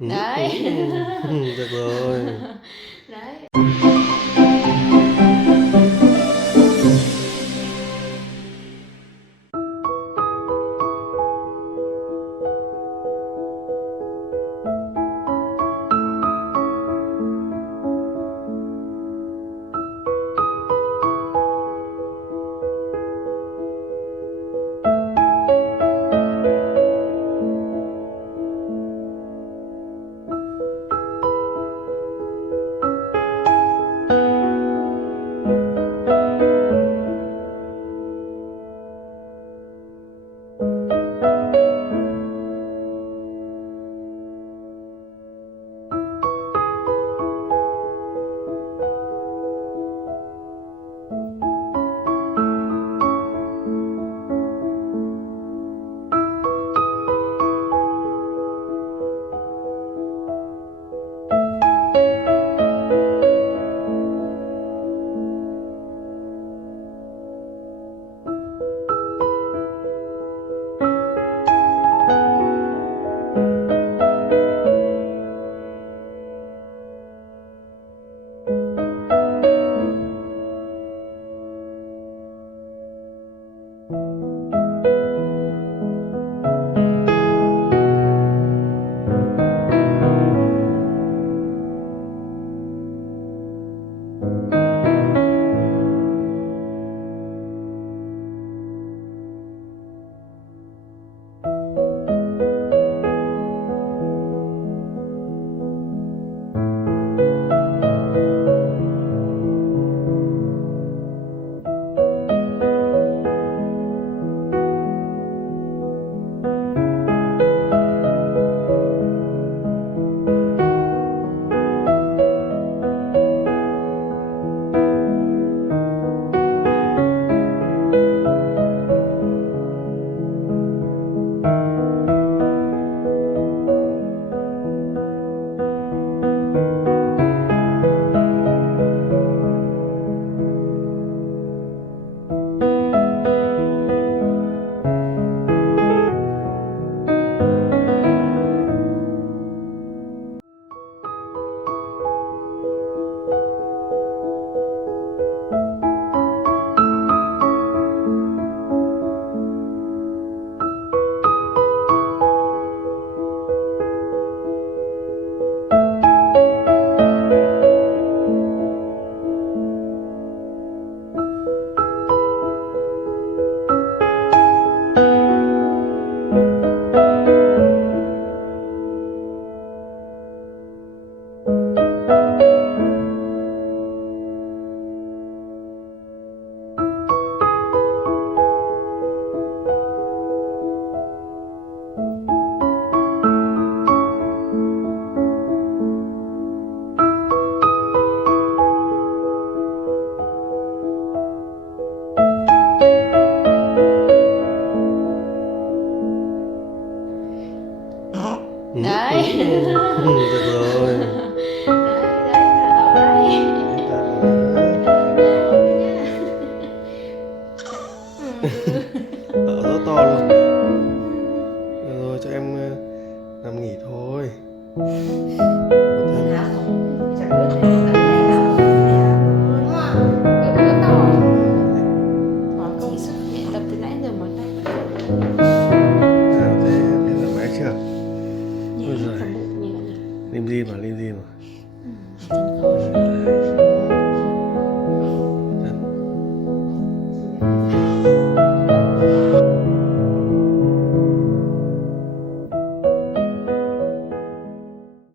Đấy. Được rồi. Đấy. Đấy. Được rồi. Đấy, đấy là ở đây. Ở rất to luôn. Được rồi, cho em nằm nghỉ thôi. Tập từ nãy giờ một tay. Thế thoải mái chưa? Nhìn Ôi nó giời. phần bụng nhìn nó nhỉ? Lim dim mà, lim dim mà. Chân có.